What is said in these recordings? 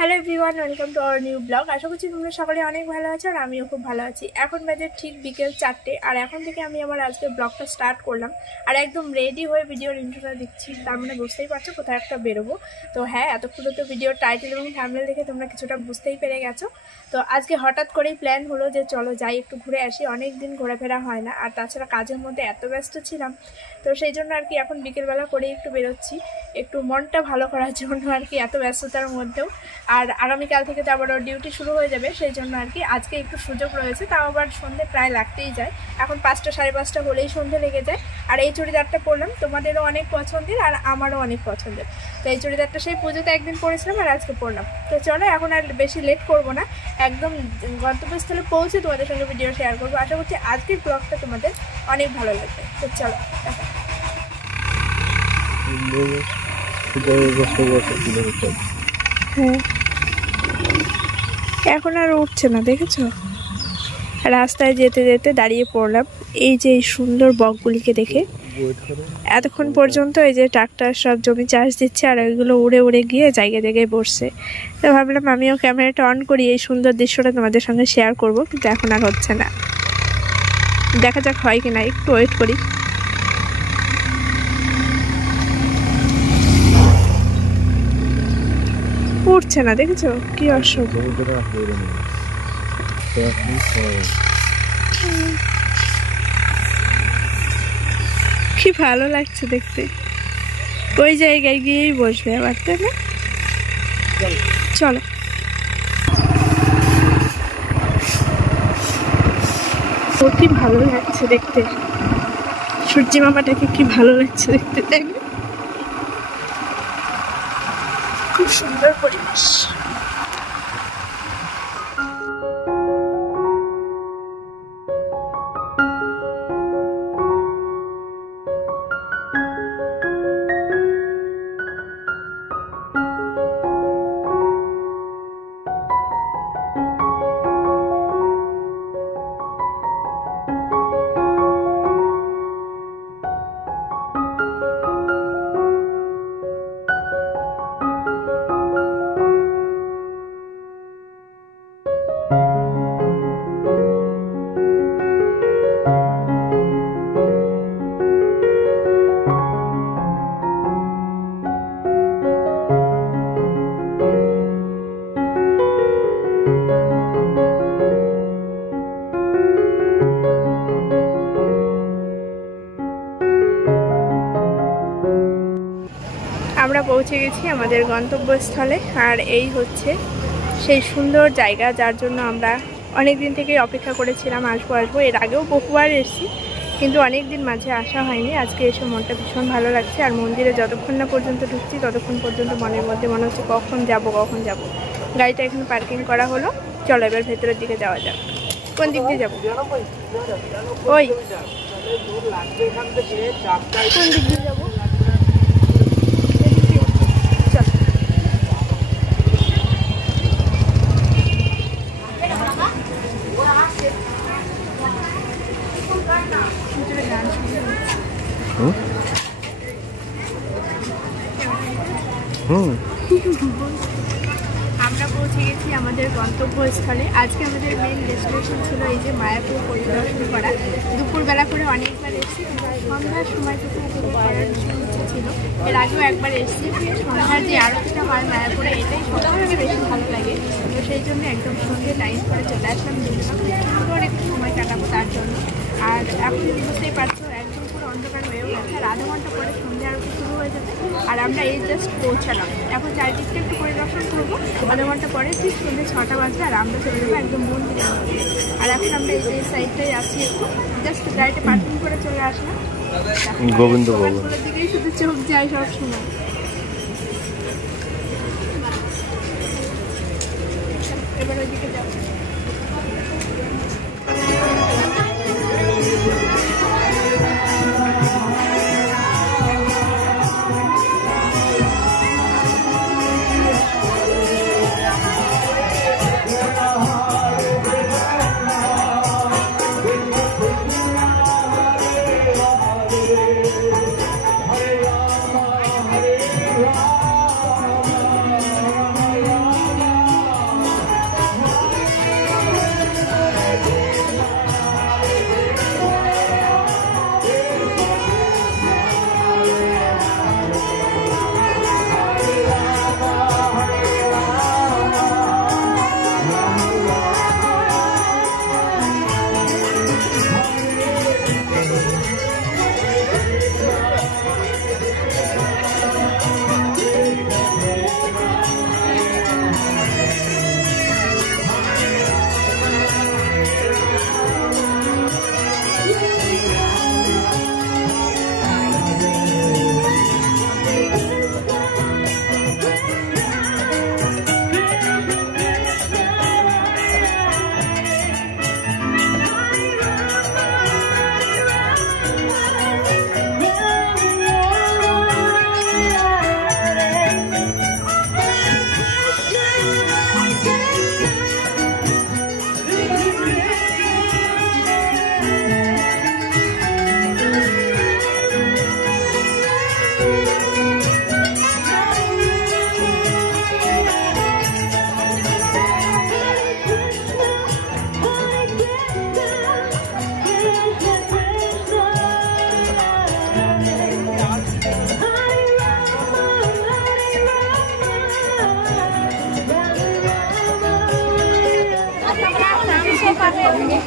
Hello everyone, welcome to our new blog. আশা করছি তোমরা সকলে অনেক ভালো আছো আর আমিও খুব ভালো আছি। এখন বাজে ঠিক বিকেল 4টে আর এখন থেকে আমি আমার আজকে ব্লগটা স্টার্ট করলাম আর একদম রেডি হয়ে ভিডিওর ইন্ট্রোটা দিচ্ছি। তার মানে বুঝতেই পারছো কোথায় একটা বেরোবো। তো হ্যাঁ, এতক্ষণে তো ভিডিওর টাইটেল এবং থাম্বনেল দেখে তোমরা কিছুটা বুঝতেই পেরে গেছো। তো আজকে হঠাৎ করেই প্ল্যান হলো যে চলো যাই একটু ঘুরে আসি, অনেক দিন ঘোরাফেরা হয় না। আর তাছাড়া কাজের মধ্যে এত ব্যস্ত ছিলাম, তো সেই জন্য আর কি এখন বিকেলবেলা করেই একটু বেরোচ্ছি, একটু মনটা ভালো করার জন্য আর কি, এত ব্যস্ততার মধ্যেও। আর আগামীকাল থেকে তো আবার ডিউটি শুরু হয়ে যাবে, সেই জন্য আর কি আজকে একটু সুযোগ রয়েছে। তাও আবার সন্ধে প্রায় লাগতেই যায়, এখন 5টা সাড়ে 5টা হলেই সন্ধে লেগে যায়। আর এই চুড়িদারটা পরলাম, তোমাদেরও অনেক পছন্দের আর আমারও অনেক পছন্দের। তো এই চুড়িদারটা সেই পুজোতে একদিন পরেছিলাম আর আজকে পরলাম। তো চলো এখন আর বেশি লেট করবো না, একদম গন্তব্যস্থলে পৌঁছে তোমাদের সঙ্গে ভিডিও শেয়ার করবো। আশা করছি আজকের ব্লগটা তোমাদের অনেক ভালো লাগবে। তো চলো হ্যাঁ, এখন আর উঠছে না, দেখেছো? রাস্তায় যেতে যেতে দাঁড়িয়ে পড়লাম এই যে এই সুন্দর বকগুলিকে দেখে। এতক্ষণ পর্যন্ত এই যে ট্রাক্টর সব জমি চাষ দিচ্ছে আর ওইগুলো উড়ে উড়ে গিয়ে জায়গায় জায়গায় বসছে। তো ভাবলাম আমিও ক্যামেরাটা অন করি, এই সুন্দর দৃশ্যটা তোমাদের সঙ্গে শেয়ার করব, কিন্তু এখন আর হচ্ছে না। দেখা যাক হয় কিনা, একটু ওয়েট করি। উঠছে না, দেখেছো কি অসুবিধা। কি ভালো লাগছে দেখতে, ওই জায়গায় গিয়েই বসবে আবার, তাই না? চলো কি ভালো লাগছে দেখতে, সূর্যি মামাটাকে কি ভালো লাগছে দেখতে, তাই না? খুব সুন্দর পরিবেশ। আমরা পৌঁছে গেছি আমাদের গন্তব্যস্থলে আর এই হচ্ছে সেই সুন্দর জায়গা যার জন্য আমরা অনেক দিন থেকেই অপেক্ষা করেছিলাম আসবো আসবো। এর আগেও বহুবার এসেছি, কিন্তু অনেক দিন মাঝে আসা হয়নি। আজকে এসে মনটা ভীষণ ভালো লাগছে। আর মন্দিরে যতক্ষণ না পর্যন্ত ঢুকছি ততক্ষণ পর্যন্ত মনের মধ্যে মনে হচ্ছে কখন যাব কখন যাব। গাড়িটা এখানে পার্কিং করা হলো, চলো এবার ভেতরের দিকে যাওয়া যাক। কোন দিক দিয়ে যাবো? ওই কোন দিক দিয়ে যাবো? আমরা পৌঁছে গেছি আমাদের গন্তব্যস্থলে। আজকে আমাদের মেন ডেস্টিনেশন ছিল এই যে মায়াপুর পরিদর্শন করা। দুপুরবেলা করে অনেকবার এসেছি, সন্ধ্যার সময় থেকে করার ইচ্ছে ছিল। এর আগেও একবার এসেছি। সন্ধ্যার যে আরতিটা হয় মায়াপুরে, এটাই সবথেকে বেশি ভালো লাগে। তো সেই জন্য একদম সন্ধ্যে টাইম করে চলে আসলাম, সুন্দর একটু সময় কাটাবো তার জন্য। আর এখন বুঝতেই পারছো একদম পুরো অন্ধকার হয়েও গেছে, আর আধা ঘন্টা পরে সন্ধ্যে আরতি শুরু হয়ে যাবে। আর আমরা এই জাস্ট পৌঁছালাম, এখন চারিদিকটা একটু পরিদর্শন করবো। আধা ঘন্টা পরে ঠিক সন্ধ্যে 6টা বাজবে আর আমরা চলে যাবো একদম মন্দিরের মধ্যে। আর এখন আমরা এই যে সাইডটাই আছি, একটু জাস্ট গাড়িটা পার্কিং করে চলে আসলাম। গোবিন্দপুরের দিকেই শুধু চোখ যায় সবসময়। এবার ওইদিকে যাবো।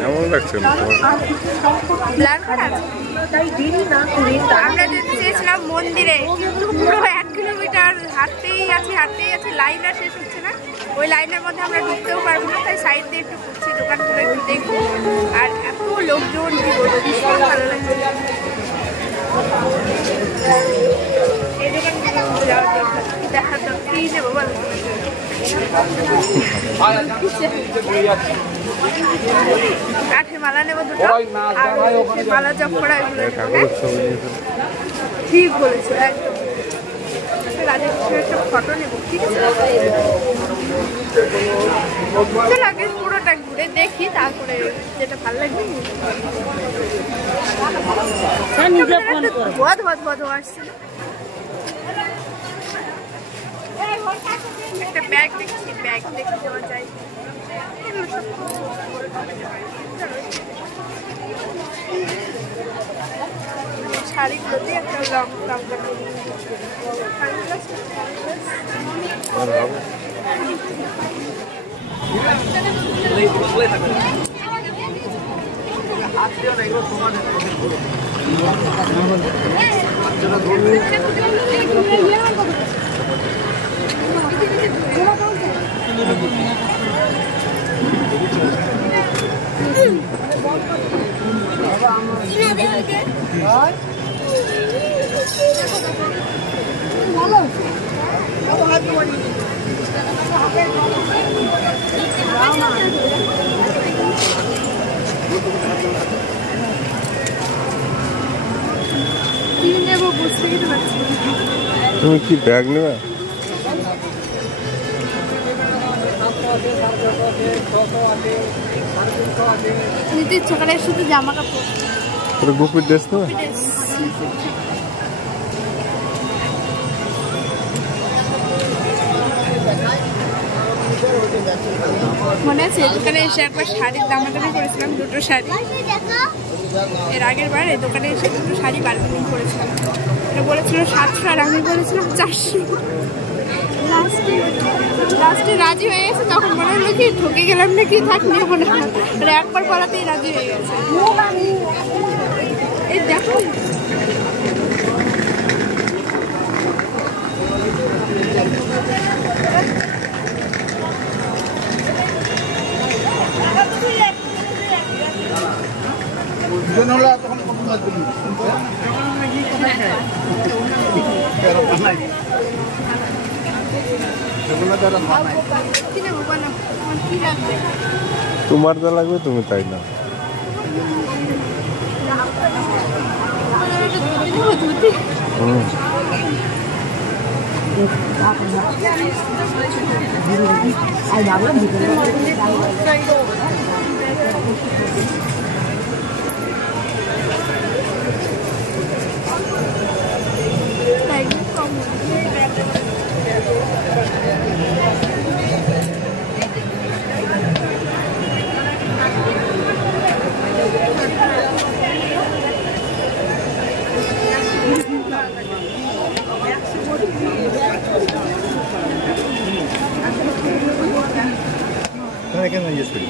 কেমন লাগছে আমরা যেতে চেয়েছিলাম মন্দিরে, কিন্তু পুরো 1 কিলোমিটার হাঁটতেই আছে লাইন আর শেষ হচ্ছে না। ওই লাইনের মধ্যে আমরা ঢুকতেও পারবো না, তাই সাইড দিয়ে একটু ঘুরছি, দোকানগুলো একটু দেখবো। আর এত লোকজন কি বলবো, ভীষণ ভালো লাগছে। এই দোকানগুলো যাওয়ার দরকার, দেখার দরকার, কি নেবো বলো? কাঠের মালা নেবো দুটো, আর মালা জপ করা এগুলো ঠিক বলেছো একদম। রাজের একটা ফটো নেবো, ঠিক আছে? চল আগে পুরোটা ঘুরে দেখি, তারপরে যেটা ভালো লাগবে। আসছিল একটা ব্যাগ দেখছি, ব্যাগ দেখে যাওয়া যায়। শাড়িগুলো দিয়ে একটা লং তুমি কি ব্যাগ নেবে? নিতে ইচ্ছা করে, শুধু জামা কাপড়। গুপির ড্রেস নেবে? মনে আছে দোকানে এসে একবার শাড়ির দামাদামি করেছিলাম, দুটো শাড়ি। এর আগের বার এই দোকানে এসে দুটো শাড়ি বার্গেনিং করেছিলাম। এটা বলেছিল 700 আর আমি বলেছিলাম 400। লাস্টে রাজি হয়ে গেছে, তখন মনে হলো কি ঠকে গেলাম নাকি, থাক নেবো না। একবার বলাতেই রাজি হয়ে গেছে। এই দেখো তোমার যা লাগবে তুমি তাই না। এখানে ইয়ে করি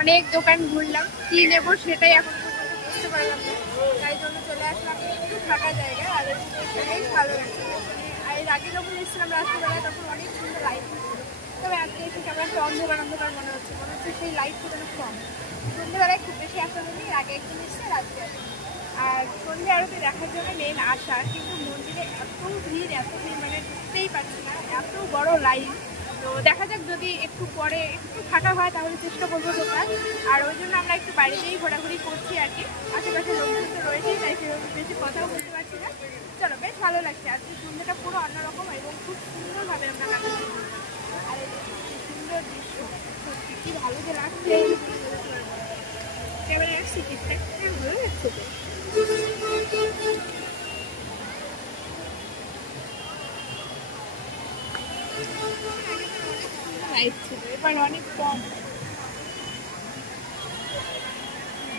অনেক দোকান ঘুরলাম, কি নেবো সেটাই এখন পর্যন্ত বুঝতে পারলাম না, তাই জন্য চলে আসলাম একটু ফাঁকা জায়গায়। আর বেশ ভালো লাগছে। আর এর আগে যখন এসেছিলাম রাত্রিবেলায় তখন অনেক সুন্দর লাইট ছিল, তবে আজকে এসে কেমন একটা অন্ধকার মনে হচ্ছে সেই লাইট ফোটানো কম। সন্ধ্যেবেলায় খুব বেশি আসা হয়নি, এর আগে একদিন এসছে রাত্রে। আর সন্ধ্যে আরতি দেখার জন্য মেন আসা, কিন্তু মন্দিরে এত ভিড় মানে ঢুকতেই পারছি না, এত বড় লাইন। তো দেখা যাক, যদি একটু পরে একটু ফাঁকা হয় তাহলে চেষ্টা করবো ঢোকার। আর ওই জন্য আমরা একটু বাইরেতেই ঘোরাঘুরি করছি আর কি। আশেপাশে লোকজন তো রয়েছেই, তাই সেরকম বেশি কথাও বলতে পারছি না। চলো, বেশ ভালো লাগছে। আজকে সন্ধ্যাটা পুরো অন্যরকম এবং খুব সুন্দরভাবে আমরা কাটাচ্ছি। আর এই সুন্দর দৃশ্য সত্যি কি ভালো যে লাগছে। ক্যামেরার সিটিটা ভালো লাগছে তো। হাইট ছিল, এবার অনেক কম।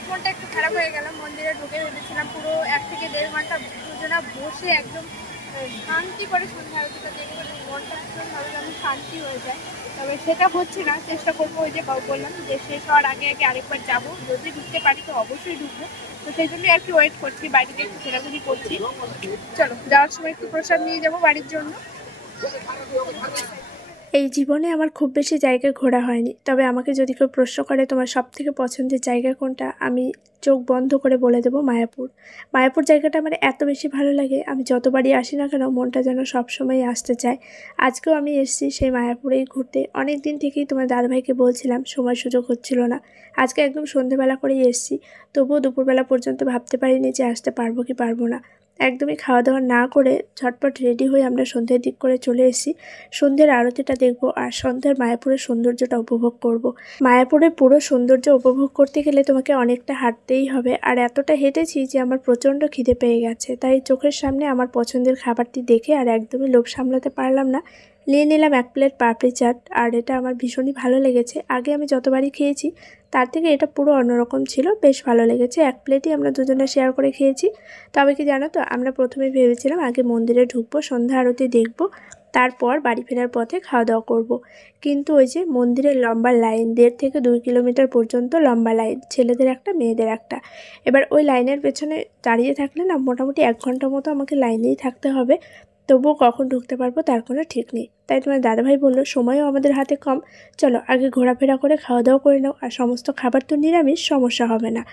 মনটা একটু খারাপ হয়ে গেল। মন্দিরে ঢুকে ভেবেছিলাম পুরো 1 থেকে 1.5 ঘন্টা দুজনা বসে একদম শান্তি করে সন্ধ্যা আরতিটা দেখবো, মনটা একদম ভাবলাম শান্তি হয়ে যায়। তবে সেটা হচ্ছে না, চেষ্টা করবো। ওই যে বললাম যে শেষ হওয়ার আগে আগে আরেকবার যাবো, যদি ঢুকতে পারি তো অবশ্যই ঢুকবো। তো সেই জন্যই আর কি ওয়েট করছি, বাড়িতে একটু ঘোরাঘুরি করছি। চলো যাওয়ার সময় একটু প্রসাদ নিয়ে যাবো বাড়ির জন্য। এই জীবনে আমার খুব বেশি জায়গা ঘোরা হয়নি, তবে আমাকে যদি কেউ প্রশ্ন করে তোমার সবথেকে পছন্দের জায়গা কোনটা, আমি চোখ বন্ধ করে বলে দেবো মায়াপুর। মায়াপুর জায়গাটা আমার এত বেশি ভালো লাগে, আমি যতবারই আসি না কেন মনটা যেন সবসময় আসতে চায়। আজকেও আমি এসেছি সেই মায়াপুরেই ঘুরতে। অনেক দিন থেকেই তোমার দাদাভাইকে বলছিলাম, সময় সুযোগ হচ্ছিল না। আজকে একদম সন্ধ্যেবেলা করেই এসেছি, তবুও দুপুরবেলা পর্যন্ত ভাবতে পারিনি যে আসতে পারবো কি পারবো না। একদমই খাওয়া দাওয়া না করে ঝটপট রেডি হয়ে আমরা সন্ধ্যের দিক করে চলে এসেছি। সন্ধ্যের আরতিটা দেখব আর সন্ধ্যের মায়াপুরের সৌন্দর্যটা উপভোগ করব। মায়াপুরের পুরো সৌন্দর্য উপভোগ করতে গেলে তোমাকে অনেকটা হাঁটতেই হবে, আর এতটা হেঁটেছি যে আমার প্রচণ্ড খিদে পেয়ে গেছে। তাই চোখের সামনে আমার পছন্দের খাবারটি দেখে আর একদমই লোভ সামলাতে পারলাম না, নিয়ে নিলাম 1 প্লেট পাপড়ি চাট। আর এটা আমার ভীষণই ভালো লেগেছে, আগে আমি যতবারই খেয়েছি তার থেকে এটা পুরো অন্যরকম ছিল, বেশ ভালো লেগেছে। 1 প্লেটই আমরা দুজনে শেয়ার করে খেয়েছি। তবে কি জানো তো, আমরা প্রথমে ভেবেছিলাম আগে মন্দিরে ঢুকবো, সন্ধ্যা আরতি দেখবো, তারপর বাড়ি ফেরার পথে খাওয়া দাওয়া করব। কিন্তু ওই যে মন্দিরের লম্বা লাইন, 1.5 থেকে 2 কিলোমিটার পর্যন্ত লম্বা লাইন, ছেলেদের একটা মেয়েদের একটা। এবার ওই লাইনের পেছনে দাঁড়িয়ে থাকলে না মোটামুটি 1 ঘন্টা মতো আমাকে লাইনেই থাকতে হবে, তবুও কখন ঢুকতে পারবো তার কোনো ঠিক নেই। তাই তোমার দাদাভাই বললো সময়ও আমাদের হাতে কম, চলো আগে ঘোরাফেরা করে খাওয়া দাওয়া করে নাও, আর সমস্ত খাবার তো নিরামিষ, সমস্যা হবে না।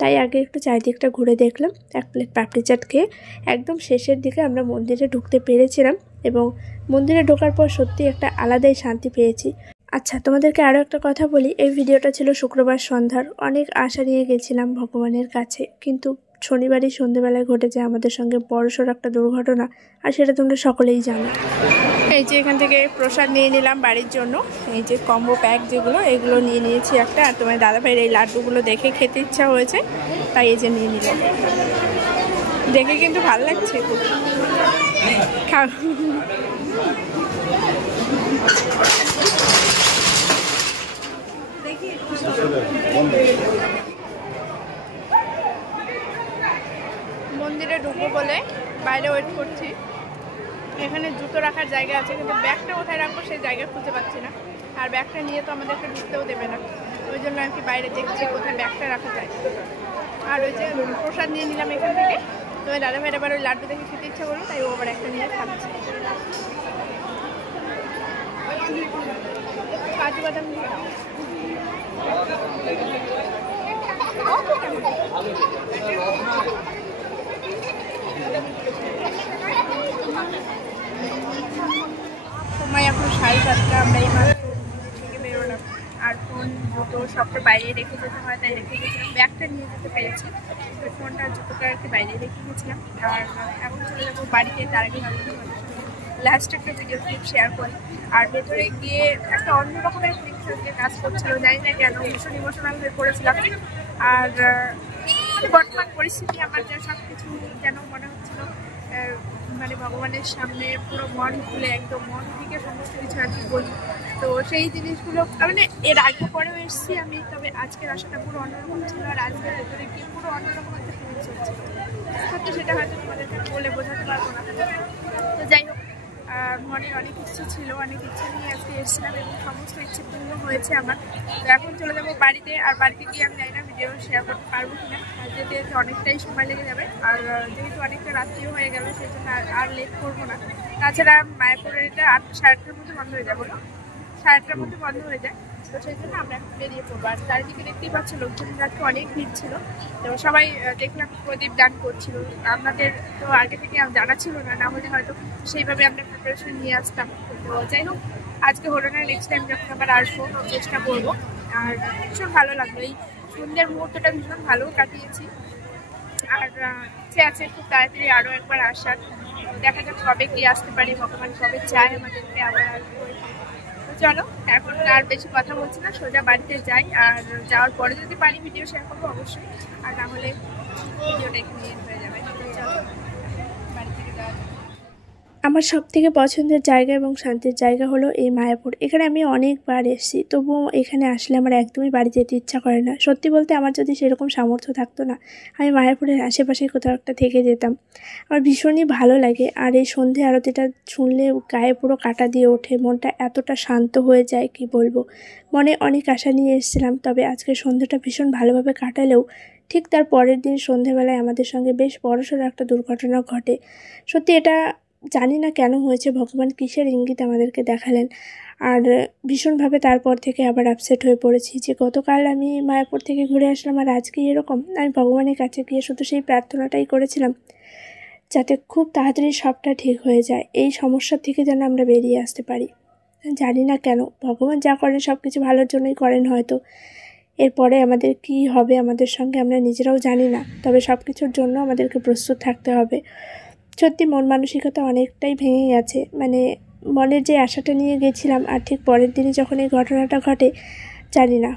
তাই আগে একটু চারিদিকটা ঘুরে দেখলাম, 1 প্লেট পাপড়ি চাট খেয়ে একদম শেষের দিকে আমরা মন্দিরে ঢুকতে পেরেছিলাম, এবং মন্দিরে ঢোকার পর সত্যি একটা আলাদাই শান্তি পেয়েছি। আচ্ছা, তোমাদেরকে আরও একটা কথা বলি, এই ভিডিওটা ছিল শুক্রবার সন্ধ্যার। অনেক আশা নিয়ে গেছিলাম ভগবানের কাছে, কিন্তু শনিবারই সন্ধ্যেবেলায় ঘটেছে আমাদের সঙ্গে বড়সড় একটা দুর্ঘটনা, আর সেটা তোমরা সকলেই জানো। এই যে এখান থেকে প্রসাদ নিয়ে নিলাম বাড়ির জন্য, এই যে কম্বো প্যাক যেগুলো, এগুলো নিয়ে নিয়েছি একটা। আর তোমার দাদাভাইয়ের এই লাড্ডুগুলো দেখে খেতে ইচ্ছা হয়েছে, তাই এই যে নিয়ে নিলাম। দেখে কিন্তু ভালো লাগছে, খাও। মন্দিরে ঢুকবো বলে বাইরে ওয়েট করছি। এখানে জুতো রাখার জায়গা আছে, কিন্তু ব্যাগটা কোথায় রাখবো সেই জায়গা খুঁজে পাচ্ছি না। আর ব্যাগটা নিয়ে তো আমাদেরকে ঢুকতেও দেবে না, ওই জন্য আর কি বাইরে দেখছি কোথায় ব্যাগটা রাখা যায়। আর ওই যে প্রসাদ নিয়ে নিলাম এখান থেকে। তোমার দাদাভাইয়ের আবার ওই লাড্ডু দেখে খেতে ইচ্ছা করলো, তাই ও আবার একটা নিয়ে খাচ্ছে। কাজু বাদাম সময় এখন 7:30, আমরা এই মাত্র থেকে বেরোলাম। আর ফোন জুতো সবটা বাইরে রেখে যেতে হয়, তাই রেখে গেছিলাম। ব্যাগটা নিয়ে যেতে পেরেছি, ফোনটা জুতোটা আর কি বাইরে রেখে গেছিলাম। আর এখন চলে যাবো বাড়িতে। তার আগে ভাবছি লাস্ট একটা ভিডিও ক্লিপ শেয়ার করি। আর ভেতরে গিয়ে একটা অন্য রকমের ফিলিংস আজকে কাজ করছিল, জানি না কেন, ভীষণ ইমোশনাল হয়ে পড়েছিলাম। আর বর্তমান পরিস্থিতি আমার যা সব কিছু যেন মনে হচ্ছিল মানে ভগবানের সামনে পুরো মন খুলে একদম মন থেকে সমস্ত কিছু আর কি বলি। তো সেই জিনিসগুলো মানে এর আগে পরেও এসেছি আমি, তবে আজকের আশাটা পুরো অন্যরকম ছিল। আর আজকের ভেতরে গিয়ে পুরো অন্যরকম একটা ফিলিংস হচ্ছিল, সত্যি সেটা হয়তো তোমাদেরকে বলে বোঝাতে পারবো না। তো যাই হোক, মনের অনেক ইচ্ছে ছিল, অনেক ইচ্ছে নিয়ে আজকে এসেছিলাম, এবং সমস্ত ইচ্ছে পূর্ণ হয়েছে আমার। তো এখন চলে যাবো বাড়িতে। আর বাড়িতে গিয়ে আমি জানি না ভিডিও শেয়ার করতে পারবো কিনা, যেতে যেতে অনেকটাই সময় লেগে যাবে। আর যেহেতু অনেকটা রাত্রিও হয়ে গেল, সেই জন্য আর লেট করবো না। তাছাড়া মায়াপুরের এটা 8-8:30টার মধ্যে বন্ধ হয়ে যাবো, 8:30টার মধ্যে বন্ধ হয়ে যায়। তো সেই জন্য আমরা এখন বেরিয়ে পড়বো। আর চারিদিকে দেখতেই পাচ্ছি লোকজন রাত্রে অনেক ভিড় ছিল, তো সবাই দেখলাম প্রদীপ দান করছিল। আমাদের তো আগে থেকে জানা ছিল না, না হলে হয়তো সেইভাবে আমরা প্রিপারেশন নিয়ে আসতাম। তো যাই হোক, আজকে হলো না, নেক্সট টাইম যখন আবার আসবো চেষ্টা করবো। আর ভীষণ ভালো লাগলো, এই সন্ধ্যের মুহূর্তটা ভীষণ ভালো কাটিয়েছি। আর ইচ্ছে আছে খুব তাড়াতাড়ি আরও একবার আসার, দেখা যাক কবে কি আসতে পারি, ভগবান কবে চায় আমাদেরকে আবার আসবো। চলো এখন আর বেশি কথা বলছি না, সোজা বাড়িতে যাই। আর যাওয়ার পরে যদি পারি ভিডিও শেয়ার করবো অবশ্যই, আর না হলে ভিডিওটা এখানে এন্ড হয়ে যাবে। চলো বাড়ি থেকে যাওয়া। আমার সবথেকে পছন্দের জায়গা এবং শান্তির জায়গা হলো এই মায়াপুর। এখানে আমি অনেকবার এসেছি, তবুও এখানে আসলে আমার একদমই বাড়ি যেতে ইচ্ছা করে না। সত্যি বলতে আমার যদি সেরকম সামর্থ্য থাকতো না, আমি মায়াপুরের আশেপাশে কোথাও একটা থেকে যেতাম। আমার ভীষণই ভালো লাগে, আর এই সন্ধে আরতিটা শুনলে গায়ে পুরো কাঁটা দিয়ে ওঠে, মনটা এতটা শান্ত হয়ে যায় কি বলবো। মনে অনেক আশা নিয়ে এসেছিলাম, তবে আজকের সন্ধ্যাটা ভীষণ ভালোভাবে কাটালেও ঠিক তার পরের দিন সন্ধেবেলায় আমাদের সঙ্গে বেশ বড়সড় একটা দুর্ঘটনা ঘটে। সত্যি এটা জানি না কেন হয়েছে, ভগবান কিসের ইঙ্গিত আমাদেরকে দেখালেন। আর ভীষণভাবে তারপর থেকে আবার আপসেট হয়ে পড়েছি যে গতকাল আমি মায়াপুর থেকে ঘুরে আসলাম আর আজকে এরকম। আমি ভগবানের কাছে গিয়ে শুধু সেই প্রার্থনাটাই করেছিলাম যাতে খুব তাড়াতাড়ি সবটা ঠিক হয়ে যায়, এই সমস্যা থেকে যেন আমরা বেরিয়ে আসতে পারি। জানি না কেন ভগবান যা করেন সব কিছু ভালোর জন্যই করেন হয়তো। এরপরে আমাদের কি হবে আমাদের সঙ্গে আমরা নিজেরাও জানি না, তবে সব কিছুর জন্য আমাদেরকে প্রস্তুত থাকতে হবে। সত্যি মন মানসিকতা অনেকটাই ভেঙে গেছে, মানে মনের যে আশাটা নিয়ে গেছিলাম আর ঠিক পরের দিনই যখন এই ঘটনাটা ঘটে, জানি না।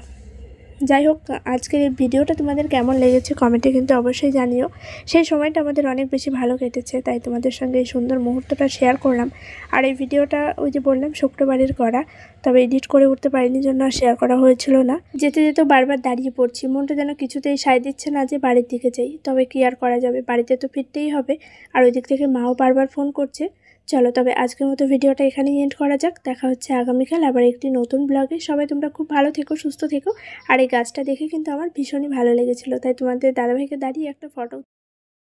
যাই হোক, আজকের এই ভিডিওটা তোমাদের কেমন লেগেছে কমেন্টে কিন্তু অবশ্যই জানিও। সেই সময়টা আমাদের অনেক বেশি ভালো কেটেছে, তাই তোমাদের সঙ্গে এই সুন্দর মুহূর্তটা শেয়ার করলাম। আর এই ভিডিওটা ওই যে বললাম শুক্রবারের করা, তবে এডিট করে উঠতে পারিনি জন্য আর শেয়ার করা হয়েছিল না। যেতে যেতে বারবার দাঁড়িয়ে পড়ছি, মনটা যেন কিছুতেই সায় দিচ্ছে না যে বাড়ির দিকে যাই, তবে কি আর করা যাবে, বাড়িতে তো ফিরতেই হবে। আর ওই দিক থেকে মাও বারবার ফোন করছে। চলো তবে আজকের মতো ভিডিওটা এখানেই এন্ড করা যাক। দেখা হচ্ছে আগামীকাল আবার একটি নতুন ব্লগে। সবাই তোমরা খুব ভালো থেকো, সুস্থ থেকো। আর এই গাছটা দেখে কিন্তু আমার ভীষণই ভালো লেগেছিলো, তাই তোমাদের দাদাভাইকে দাঁড়িয়ে একটা ফটো